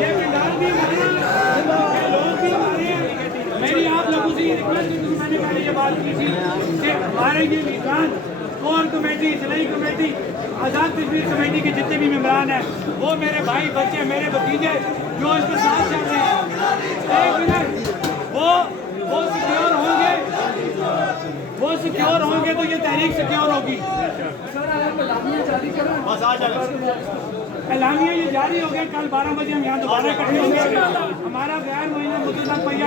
ये पिंडाल भी हमारे ये लोग भी हमारे हैं। मेरी आप लोगों से ये रिक्वेस्ट थी, मैंने पहले ये बात की थी कि हमारे ये मीज़ान कोर कमेटी, इस्लाही कमेटी, आज़ाद तशरीह कमेटी के जितने भी मेंबरान हैं वो मेरे भाई बच्चे, मेरे भतीजे जो इसके साथ चल रहे हैं, एक मिनट वो सिक्योर होंगे तो ये तहरीक सिक्योर होगी। एलामिया ये जारी हो गया, कल 12 बजे हम यहाँ दोबारा इकट्ठे होंगे। हमारा गैर महीना मुतल्लक पहिया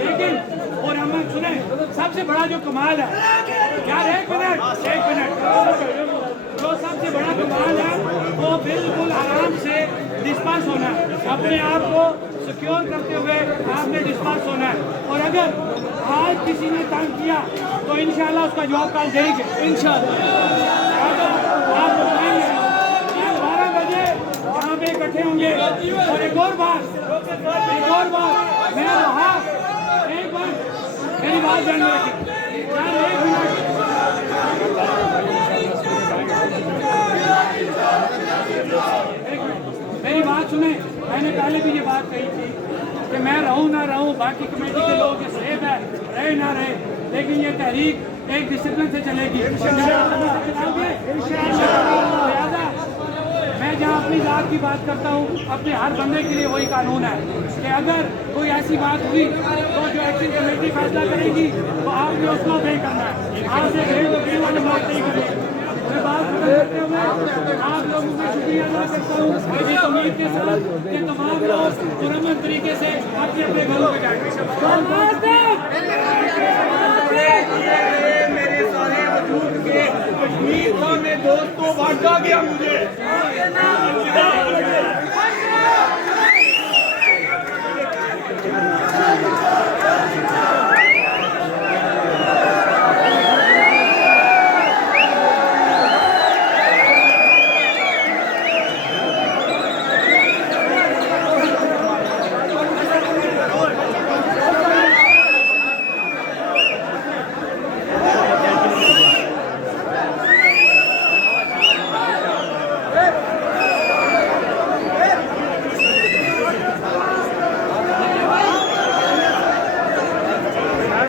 लेकिन और हम सुने सबसे बड़ा जो कमाल है यार, एक मिनट जो सबसे बड़ा कमाल है वो बिल्कुल आराम से डिस्पर्स होना है, अपने आप को सिक्योर करते हुए आपने डिस्पर्स होना है। और अगर आज किसी ने तंग किया तो इंशाल्लाह उसका जवाब कल देंगे इंशाल्लाह। आप 12 बजे यहाँ पे इकट्ठे होंगे। और एक और बात मैं वहाँ एक बार मेरी बात जानने रखी यार, एक मिनट मेरी बात सुने। मैंने पहले भी ये बात कही थी कि मैं रहूं ना रहूं, बाकी कमेटी के लोग सेफ है, रहे ना रहे, लेकिन ये तहरीक एक डिसिप्लिन से चलेगी। लिहाजा मैं जहाँ अपनी ज़ात की बात करता हूँ, अपने हर बंदे के लिए वही कानून है कि अगर कोई ऐसी बात हुई तो जो एक्शन कमेटी फैसला करेगी तो आपने उसको ऑबे करना है। आज से भेड़ वाली बात नहीं करेगी। मैं बात करते हुए आप लोगों का शुक्रिया अदा करता हूँ इस उम्मीद के साथ कि तमाम लोग पुरअमन तरीके से अपने अपने घरों में जाएंगे। मेरे सारे वजूद के कश्मीर में दोस्तों भागा गया मुझे।